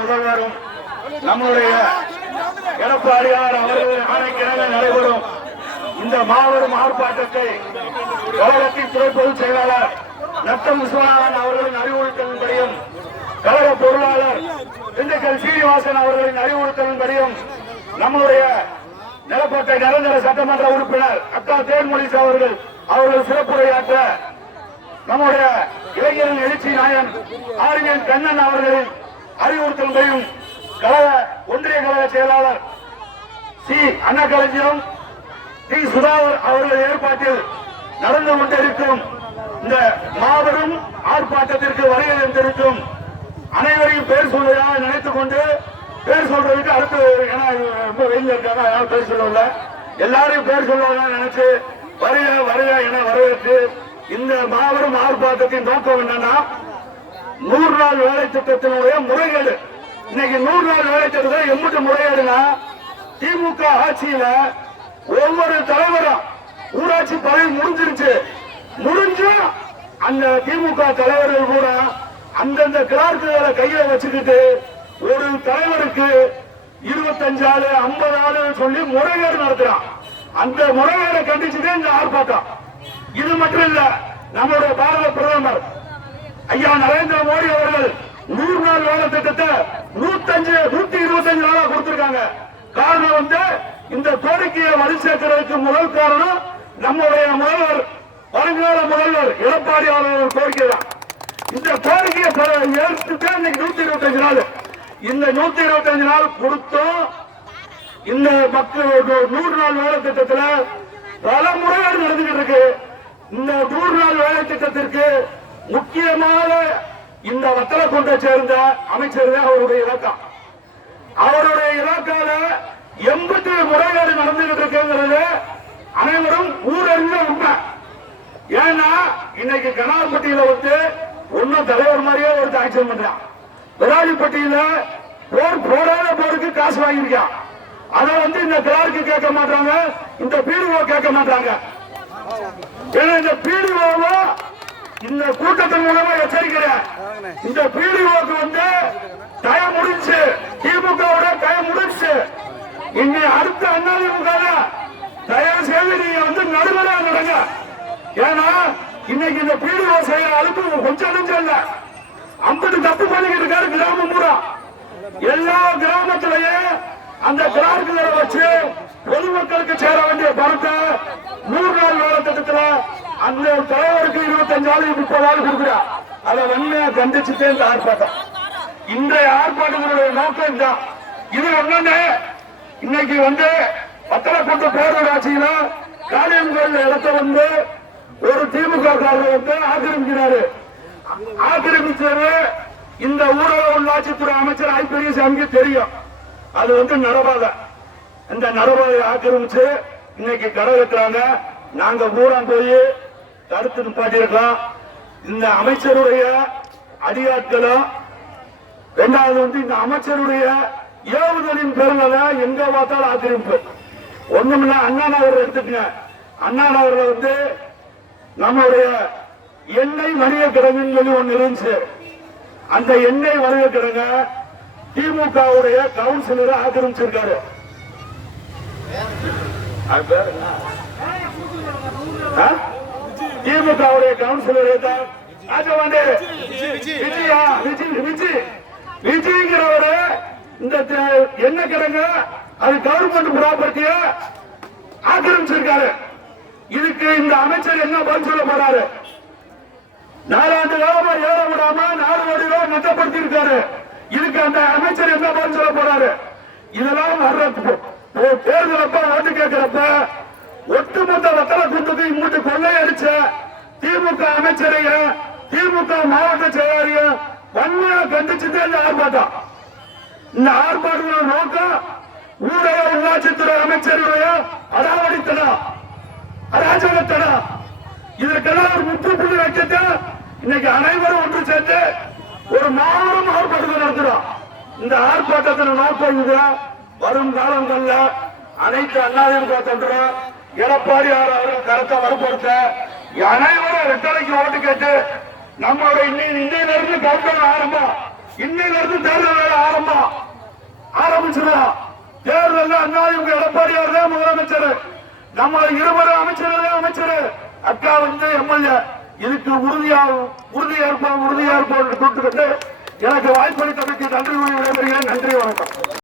முதல்வரும் நம்முடைய எடப்பாடியார் அவர்களின் ஆணைக்கிழமை நடைபெறும் இந்த மாபெரும் ஆர்ப்பாட்டத்தை கழகத்தின் துணை பொதுச் செயலாளர் நத்தம் விஸ்வநாதன் அவர்களின் அறிவுறுத்தலின்படியும் கழக பொருளாளர் திண்டுக்கல் சீனிவாசன் அவர்களின் அறிவுறுத்தலின்படியும் நம்முடைய நிலக்கோட்டை நிரந்தர சட்டமன்ற உறுப்பினர் அக்கா தேன்மொழி அவர்கள் சிறப்புரையாற்ற நம்முடைய இளைஞரின் எழுச்சி நாயன் ஆரியன் கண்ணன் அவர்களின் அறிவுறுத்தல்களையும் கழக ஒன்றிய கழக செயலாளர் சி அண்ணாக்களஞ்சியம் டி சுதாகர் அவர்கள் ஏற்பாட்டில் நடந்து கொண்டிருக்கும் இந்த மாபெரும் ஆர்ப்பாட்டத்திற்கு வருகை தந்திருக்கும் அனைவரையும் பேர் சொல்வதாக நினைத்துக் கொண்டு பேர் சொல்றதுக்கு அடுத்து ரொம்ப வெயில் இருக்காங்க, அதனால பேர் சொல்லல, எல்லாரையும் பேர் சொல்வதாக நினைச்சு வருக வருக என வரவேற்று இந்த மாபெரும் ஆர்ப்பாட்டத்தின் நோக்கம் என்னன்னா 100 நாள் வேலை திட்டத்தினுடைய முறைகேடு. இன்னைக்கு 100 நாள் வேலை திட்டத்தை எம்பிட்டு முறைகேடுனா திமுக ஆட்சியில ஒவ்வொரு தலைவரும் ஊராட்சி பதவி முடிஞ்சு அந்த திமுக தலைவர்கள் கூட அந்தந்த கிளார்க்குகளை கையில வச்சுக்கிட்டு ஒரு தலைவருக்கு 25 ஆளு 50 ஆளு சொல்லி முறைகேடு நடத்துறான். அந்த முறைகேடை கண்டிச்சுதான் இந்த ஆர்ப்பாட்டம். இது மட்டும் இல்ல, நம்முடைய பாரத பிரதமர் ஐயா நரேந்திர மோடி அவர்கள் 100 நாள் வேலை திட்டத்தை 125 நாளா கொடுத்திருக்காங்க. காரணம் இந்த கோரிக்கையை வழி சேர்க்கிறதுக்கு முதல் காரணம் நம்முடைய முதல்வர், வருங்கால முதல்வர் எடப்பாடி அவர்கள் கோரிக்கை தான். இந்த கோரிக்கையை ஏற்றுட்டு இன்னைக்கு 125 நாள், இந்த 125 நாள் கொடுத்தோம். இந்த மக்கள் 100 நாள் வேலை திட்டத்தில் பல முறைகள் நடந்துகிட்டு இருக்கு. இந்த 100 நாள் வேலை திட்டத்திற்கு முக்கியமாக இந்த வத்தலக்குண்டை சேர்ந்த அமைச்சர் தான் அவருடைய இலக்கம். அவருடைய இலக்கால 80 முறைகேடு நடந்துகிட்டு இருக்குங்கிறது அனைவரும் ஊரறிந்த உண்மை. ஏன்னா இன்னைக்கு கனார்பட்டியில ஒன்னும் தலைவர் மாதிரியே ஒரு ஆக்சிடென்ட் பண்றான். விராலிப்பட்டியில போராட போருக்கு காசு வாங்கியிருக்கான். அதை இந்த கிளார்க்கு கேட்க மாட்டாங்க, இந்த பிடிஓ கேட்க மாட்டாங்க. ஏன்னா இந்த பிடிஓ இந்த கூட்டத்தின் மூலமா எச்சரிக்கிறேன், இந்த பிடிஓக்கு டயம் முடிஞ்சு, திமுக டயம் முடிஞ்சு. இனி அடுத்த அதிமுக தயவு செய்து நீங்க நடுவராக நடங்க. ஏன்னா இன்னைக்கு இந்த பிடிஓ செய்யற அளவுக்கு கொஞ்சம் நெஞ்சம் இல்ல, 50 தப்பு பண்ணிக்கிட்டு இருக்காரு கிராமம் பூரா. எல்லா கிராமத்திலையும் அந்த கிளார்க்குகளை வச்சு பொதுமக்களுக்கு சேர வேண்டிய பணத்தை 100 நாள் வேலை திட்டத்தில் அந்த தலைவருக்கு 25 ஆளு 30 ஆளு கொடுக்கிறார். அதை வன்மையா கண்டிச்சுட்டே இந்த ஆர்ப்பாட்டம். இன்றைய ஆர்ப்பாட்டங்களுடைய நோக்கம் தான். இது ஒண்ணு, இன்னைக்கு வத்தலக்குண்டு பேரூராட்சியில காளியம் கோயில் இடத்தை ஒரு திமுக காரர் ஆக்கிரமிக்கிறாரு. ஆக்கிரமிச்சது இந்த ஊரக உள்ளாட்சித்துறை அமைச்சர் ஐ பெரியசாமிக்கு தெரியும். அது நரபாதை, இந்த நரபாதை ஆக்கிரமிச்சு இன்னைக்கு கடை வெட்டுறாங்க. நாங்க பூரா போய் தடுத்து நிப்பாட்டிருக்கோம். இந்த அமைச்சருடைய அடியாட்களும், இரண்டாவது இந்த அமைச்சருடைய ஏவுதலின் பேர்ல எங்க பார்த்தாலும் ஆக்கிரமிப்பு. ஒண்ணுமில்ல, அண்ணா நகர் எடுத்துக்கங்க. அண்ணா நகர்ல நம்முடைய எண்ணெய் வணிக கிடங்குன்னு சொல்லி ஒண்ணு இருந்துச்சு. அந்த எண்ணெய் வணிக கிடங்க திமுகவுடைய கவுன்சிலர் ஆக்கிரமிச்சிருக்காரு. திமுகவுடைய கவுன்சிலர் விஜய்ங்கிறவரு இந்த என்ன கிடங்க அது கவர்மெண்ட் ப்ராப்பர்ட்டிய ஆக்கிரமிச்சிருக்காரு. இதுக்கு இந்த அமைச்சர் என்ன பதில் சொல்ல போறாரு? 4 ஆண்டு காலமா ஏற விடாம 4 கோடி ரூபாய் நட்டப்படுத்தி இருக்காரு. இதுக்கு அந்த அமைச்சர் என்ன பதில் சொல்ல போறாரு? இதெல்லாம் தேர்தலப்ப ஓட்டு கேட்கிறப்ப ஒட்டுமொத்த வத்தலக்குண்டுக்கு இங்கிட்டு கொள்ளையடிச்ச திமுக அமைச்சரையும் திமுக மாவட்ட செயலாளரையும் வன்மையா கண்டிச்சுட்டு இந்த ஆர்ப்பாட்டம். இந்த ஆர்ப்பாட்டத்தோட நோக்கம் ஊரக உள்ளாட்சித்துறை அமைச்சருடைய அடாவடித்தனம், அராஜகத்தனம். இதற்கெல்லாம் ஒரு முற்றுப்புள்ளி வைக்க இன்னைக்கு அனைவரும் ஒன்று சேர்ந்து ஒரு மாபெரும் ஆர்ப்பாட்டத்தை நடத்துறோம். இந்த ஆர்ப்பாட்டத்தின் நோக்கம் வரும் காலங்கள்ல அனைத்து அதிமுக தொண்டரும் எடப்பாடி அவர்கள் கருத்தை வலுப்படுத்த அனைவரும் ரெட்டலைக்கு ஓட்டு கேட்டு நம்மளுடைய இன்னையிலிருந்து கவுண்டர் ஆரம்பம், இன்னையிலிருந்து தேர்தல் வேலை ஆரம்பம். உங்க எடப்பாடியார் தான் முதலமைச்சர், நம்ம இருவரும் அமைச்சர்கள் அமைச்சர், அக்கா வந்து எம்எல்ஏ. இதுக்கு உறுதியேற்போம் என்று கூட்டுக்கிட்டு எனக்கு வாய்ப்பளித்தமைக்கு நன்றி விடைபெறுகிறேன். நன்றி, வணக்கம்.